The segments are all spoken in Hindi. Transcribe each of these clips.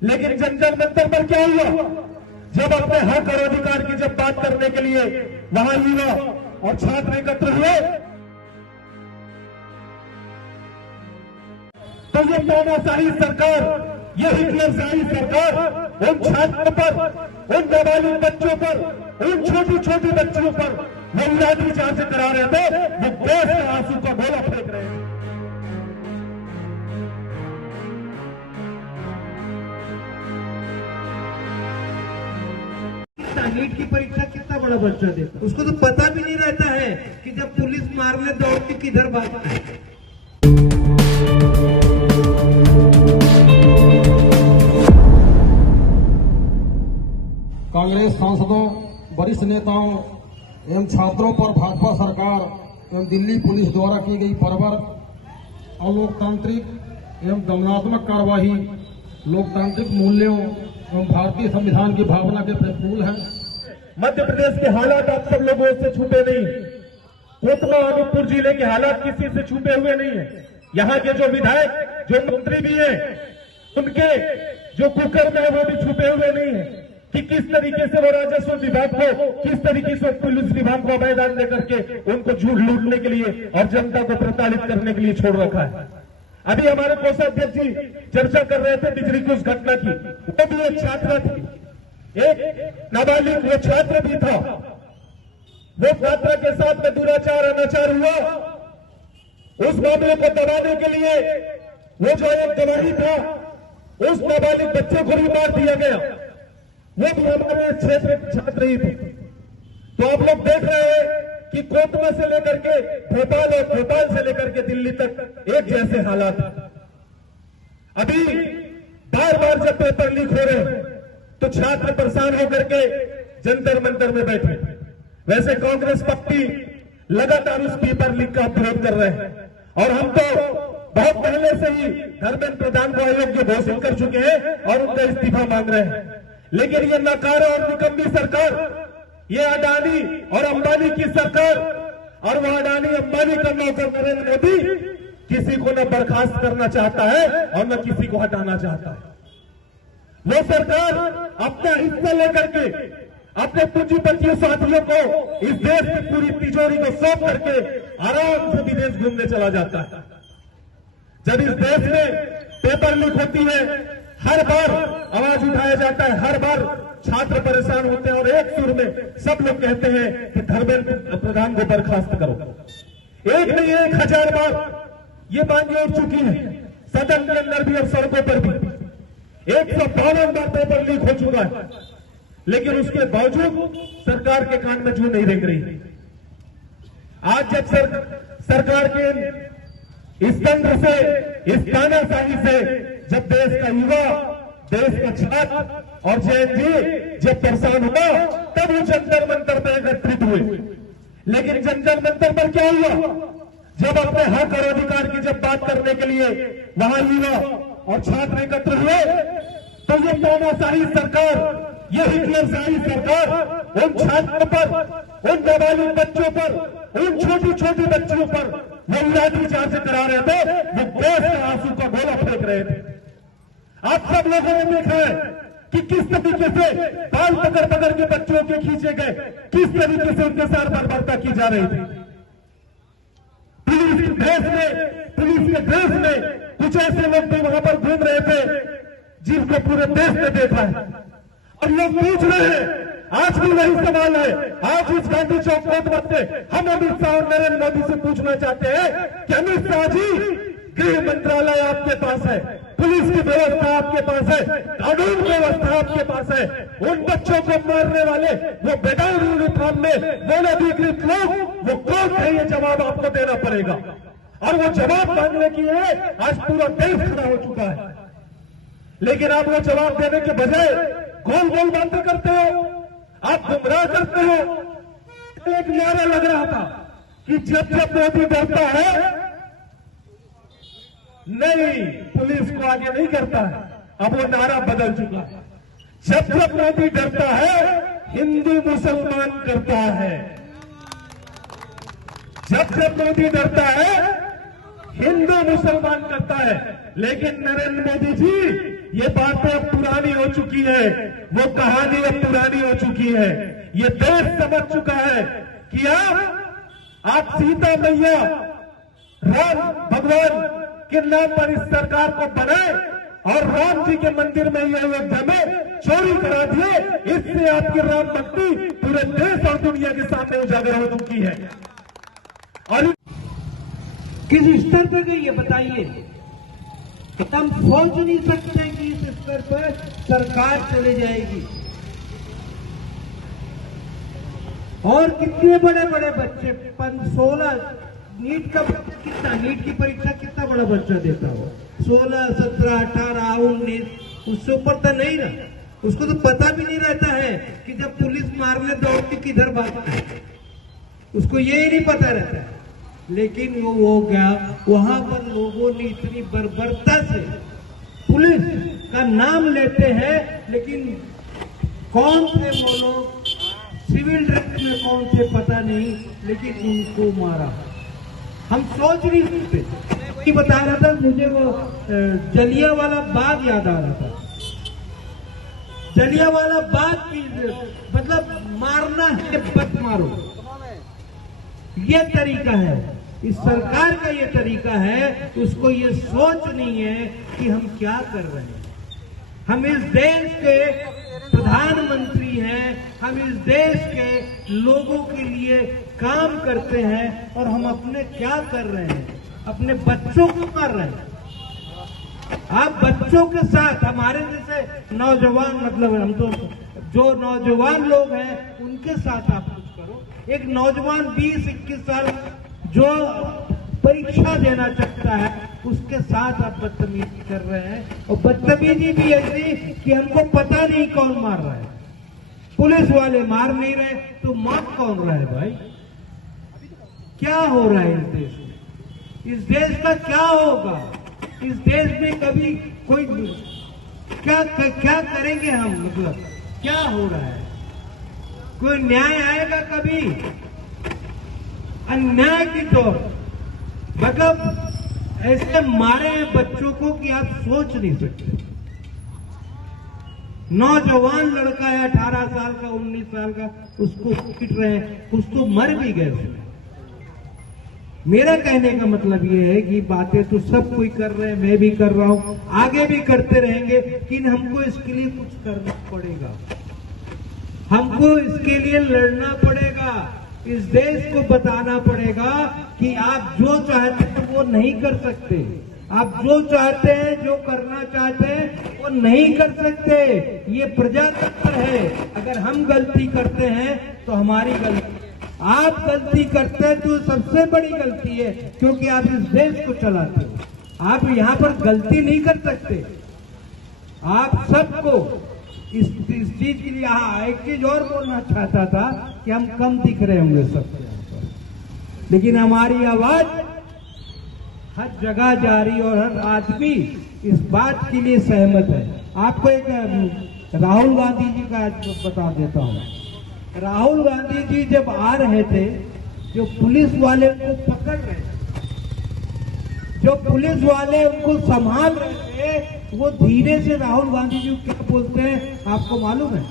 लेकिन जंतर मंतर पर क्या हुआ? जब अपने हक और अधिकार की जब बात करने के लिए वहां युवा और छात्र एकत्र हुए, तो ये तानाशाही सरकार, ये हिटलरशाही सरकार उन छात्रों पर, उन नाबालिग बच्चों पर, उन छोटी छोटी बच्चियों पर वो लाठीचार्ज करा रहे थे, वो देश के आंसू का गोला फेंक रहे थे। नीट की परीक्षा कितना बड़ा बच्चा देता, उसको तो पता भी नहीं रहता है कि जब पुलिस मारने दौड़ती किधर भागता है। कांग्रेस सांसदों, वरिष्ठ नेताओं एवं छात्रों पर भाजपा सरकार एवं दिल्ली पुलिस द्वारा की गई बर्बर अलोकतांत्रिक एवं दमनात्मक कार्यवाही लोकतांत्रिक मूल्यों एवं भारतीय संविधान की भावना के प्रतिकूल है। मध्य प्रदेश के हालात आप सब लोगों से छुपे नहीं, कोतमा अनूपपुर जिले के हालात किसी से छुपे हुए नहीं है। यहाँ के जो विधायक, जो मंत्री भी हैं, उनके जो कुकर्म है वो भी छुपे हुए नहीं है कि किस तरीके से वो राजस्व विभाग को, किस तरीके से पुलिस विभाग को मैदान देकर के उनको झूठ लूटने के लिए और जनता को प्रताड़ित करने के लिए छोड़ रखा है। अभी हमारे कोषाध्यक्ष जी चर्चा कर रहे थे बिजली की उस घटना की, वो भी एक छात्रा थी, एक नाबालिग वो छात्र भी था। वो छात्रा के साथ में दुराचार अनाचार हुआ, उस मामले को दबाने के लिए वो जो एक गवाही था, उस नाबालिग बच्चे को भी मार दिया गया, वो भी हमारे क्षेत्र के छात्र ही थे। तो आप लोग देख रहे हैं कि कोतमा से लेकर के भोपाल और भोपाल से लेकर के दिल्ली तक एक जैसे हालात हैं। अभी बार बार जब पेपर लीक हो रहे हैं तो छात्र परेशान होकर के जंतर मंतर में बैठे। वैसे कांग्रेस पार्टी लगातार उस पेपर लीक का विरोध कर रहे हैं और हम तो बहुत पहले से ही धर्मेंद्र प्रधान को अयोग्य घोषित कर चुके हैं और उनका इस्तीफा मांग रहे हैं। लेकिन ये नकारा और निकम्मी सरकार, ये अडानी और अंबानी की सरकार और वो अडानी अंबानी का नौकर नरेंद्र मोदी किसी को न बर्खास्त करना चाहता है और न किसी को हटाना चाहता है। वो सरकार अपना हिस्सा लेकर के अपने पूंजीपतियों साथियों को इस देश की पूरी तिजोरी को सौंप करके आराम से विदेश घूमने चला जाता है। जब इस देश में पेपर लीक होती है, हर बार आवाज उठाया जाता है, हर बार छात्र परेशान होते हैं और एक सुर में सब लोग कहते हैं कि धर्मेंद्र प्रधान को बर्खास्त करो। एक नहीं 1000 बार ये मांगे उठ चुकी है, सदन के अंदर भी और सड़कों पर भी 152 बार पेपर लीक हो चुका है, लेकिन उसके बावजूद सरकार के कान में जू नहीं रेंग रही। आज जब सरकार के इस तंत्र से, इस तानाशाही से जब देश का युवा, देश का छात्र और जैन जब परेशान हुआ, तब वो जंतर मंतर पर एकत्रित हुए। लेकिन जंतर मंतर पर क्या हुआ? जब अपने हक और अधिकार की जब बात करने के लिए वहां युवा और छात्र एकत्र हुए, तो ये तानाशाही सरकार, ये हिटलरशाही सरकार उन छात्रों पर, उन नाबालिग बच्चों पर, उन छोटी छोटी बच्चियों पर वो लाठीचार्ज करा रहे थे, वो देश के आंसू का गोला फेंक रहे थे। आप सब लोगों ने देखा है कि किस तरीके से बाल पकड़ पकड़ के बच्चों के खींचे गए, किस तरीके से उनके साथ बर्बरता की जा रही थी। पुलिस के ड्रेस में कुछ ऐसे लोग भी वहां पर घूम रहे थे जिनको पूरे देश ने देखा है। और लोग पूछ रहे हैं, आज भी वही सवाल है, आज इस गांधी चौक कोतमा से हम अमित शाह और नरेंद्र मोदी से पूछना चाहते हैं कि अमित शाह जी, गृह मंत्रालय आपके पास है, पुलिस की व्यवस्था आपके पास है, कानून व्यवस्था आपके पास है, उन बच्चों को मारने वाले वो बेगान यूनिफॉर्म में अनधिकृत लोग वो कौन है? ये जवाब आपको देना पड़ेगा। और वो जवाब मांगने के लिए आज पूरा देश खड़ा हो चुका है। लेकिन आप वो जवाब देने के बजाय गोल गोल बातें करते हो, आप गुमराह करते हो। एक नारा लग रहा था कि जब जब मोदी डरता है, नहीं, पुलिस को आगे नहीं करता है। अब वो नारा बदल चुका है। जब जब मोदी डरता है, हिंदू मुसलमान करता है। जब जब मोदी डरता है, हिंदू मुसलमान करता है। लेकिन नरेंद्र मोदी जी ये बातें अब पुरानी हो चुकी है, वो कहानी अब पुरानी हो चुकी है। ये देश समझ चुका है कि आप सीता मैया राम भगवान के नाम पर इस सरकार को बनाए और राम जी के मंदिर में ये अयोध्या में चोरी करा दिए। इससे आपकी राम भक्ति पूरे देश और दुनिया के सामने उजागर हो चुकी है। और किस स्तर पर गई है बताइए? हम सोच नहीं सकते कि इस स्तर पर सरकार चले जाएगी। और कितने बड़े बड़े बच्चे 16 नीट का कितना, नीट की परीक्षा कितना बड़ा बच्चा देता हो? 16, 17, 18, 19, उससे ऊपर तो नहीं ना। उसको तो पता भी नहीं रहता है कि जब पुलिस मारने दौड़ती किधर भागता है, उसको ये ही नहीं पता रहता है। लेकिन वो हो गया, वहां पर लोगों ने इतनी बर्बरता से पुलिस का नाम लेते हैं, लेकिन कौन से वो लोग सिविल ड्रेस में कौन से पता नहीं, लेकिन उनको मारा। हम सोच नहीं सकते। बता रहा था मुझे वो जलियांवाला बाग याद आ रहा था। जलियांवाला बाग की मतलब मारना है, बस मारो, ये तरीका है। इस सरकार का ये तरीका है, उसको ये सोच नहीं है कि हम क्या कर रहे हैं। हम इस देश के प्रधानमंत्री हैं, हम इस देश के लोगों के लिए काम करते हैं, और हम अपने क्या कर रहे हैं? अपने बच्चों को मार रहे हैं। आप बच्चों के साथ, हमारे जैसे नौजवान, मतलब हम तो जो नौजवान लोग हैं उनके साथ आप कुछ करो। एक नौजवान 20-21 साल जो परीक्षा देना चाहता है, उसके साथ आप बदतमीजी कर रहे हैं। और बदतमीजी भी ऐसी कि हमको पता नहीं कौन मार रहा है। पुलिस वाले मार नहीं रहे तो मार कौन रहा है भाई? क्या हो रहा है इस देश में? इस देश का क्या होगा? इस देश में कभी कोई क्या करेंगे हम? मतलब क्या हो रहा है? कोई न्याय आएगा कभी? अन्याय की दौर, मतलब ऐसे मारे हैं बच्चों को कि आप सोच नहीं सकते। नौजवान लड़का है 18 साल का, 19 साल का, उसको पीट रहे हैं, कुछ तो मर भी गए उसमें। मेरा कहने का मतलब ये है कि बातें तो सब कोई कर रहे हैं, मैं भी कर रहा हूं, आगे भी करते रहेंगे, लेकिन हमको इसके लिए कुछ करना पड़ेगा। हमको इसके लिए लड़ना पड़ेगा। इस देश को बताना पड़ेगा कि आप जो चाहते हैं वो नहीं कर सकते। आप जो चाहते हैं, जो करना चाहते हैं, वो नहीं कर सकते। ये प्रजातंत्र है। अगर हम गलती करते हैं तो हमारी गलती, आप गलती करते हैं तो सबसे बड़ी गलती है, क्योंकि आप इस देश को चलाते हो। आप यहाँ पर गलती नहीं कर सकते। आप सबको इस चीज के लिए, एक चीज और बोलना चाहता था कि हम कम दिख रहे होंगे सबके यहाँ पर, लेकिन हमारी आवाज हर जगह जा रही और हर आदमी इस बात के लिए सहमत है। आपको एक राहुल गांधी जी का बता देता हूँ। राहुल गांधी जी जब आ रहे थे, जो पुलिस वाले को पकड़ रहे थे, जो पुलिस वाले उनको संभाल रहे थे, वो धीरे से राहुल गांधी जी क्या बोलते हैं आपको मालूम है?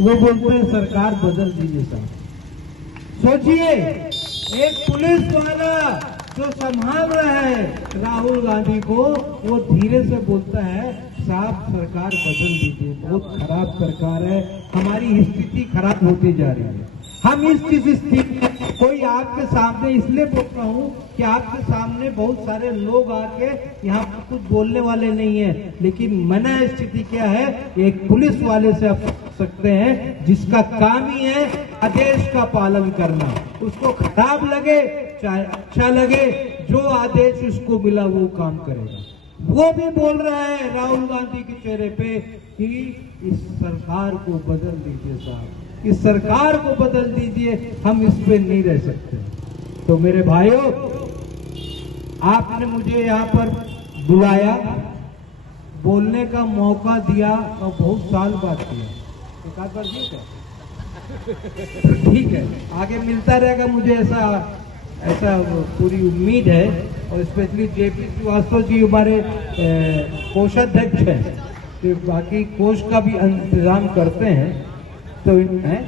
वो बोलते हैं सरकार बदल दीजिए साहब। सोचिए, एक पुलिस वाला जो संभाल रहा है राहुल गांधी को, वो धीरे से बोलता है साहब सरकार बदल दीजिए, बहुत खराब सरकार है, हमारी स्थिति खराब होती जा रही है। हम इस स्थिति में, कोई आपके सामने इसलिए बोल रहा हूँ कि आपके सामने बहुत सारे लोग आके यहाँ पर कुछ बोलने वाले नहीं है, लेकिन मना स्थिति क्या है? एक पुलिस वाले से आप सकते हैं जिसका काम ही है आदेश का पालन करना। उसको खराब लगे चाहे अच्छा लगे, जो आदेश उसको मिला वो काम करेगा। वो भी बोल रहा है राहुल गांधी के चेहरे पे कि इस सरकार को बदल दीजिए साहब, इस सरकार को बदल दीजिए, हम इस पे नहीं रह सकते। तो मेरे भाइयों, आपने मुझे यहाँ पर बुलाया, बोलने का मौका दिया और बहुत साल बाद दिया। एक आध बार ठीक है, आगे मिलता रहेगा, मुझे ऐसा पूरी उम्मीद है। और स्पेशली जेपी श्रीवास्तव जी हमारे कोषाध्यक्ष हैं, तो बाकी कोष का भी इंतजाम करते हैं, तो हैं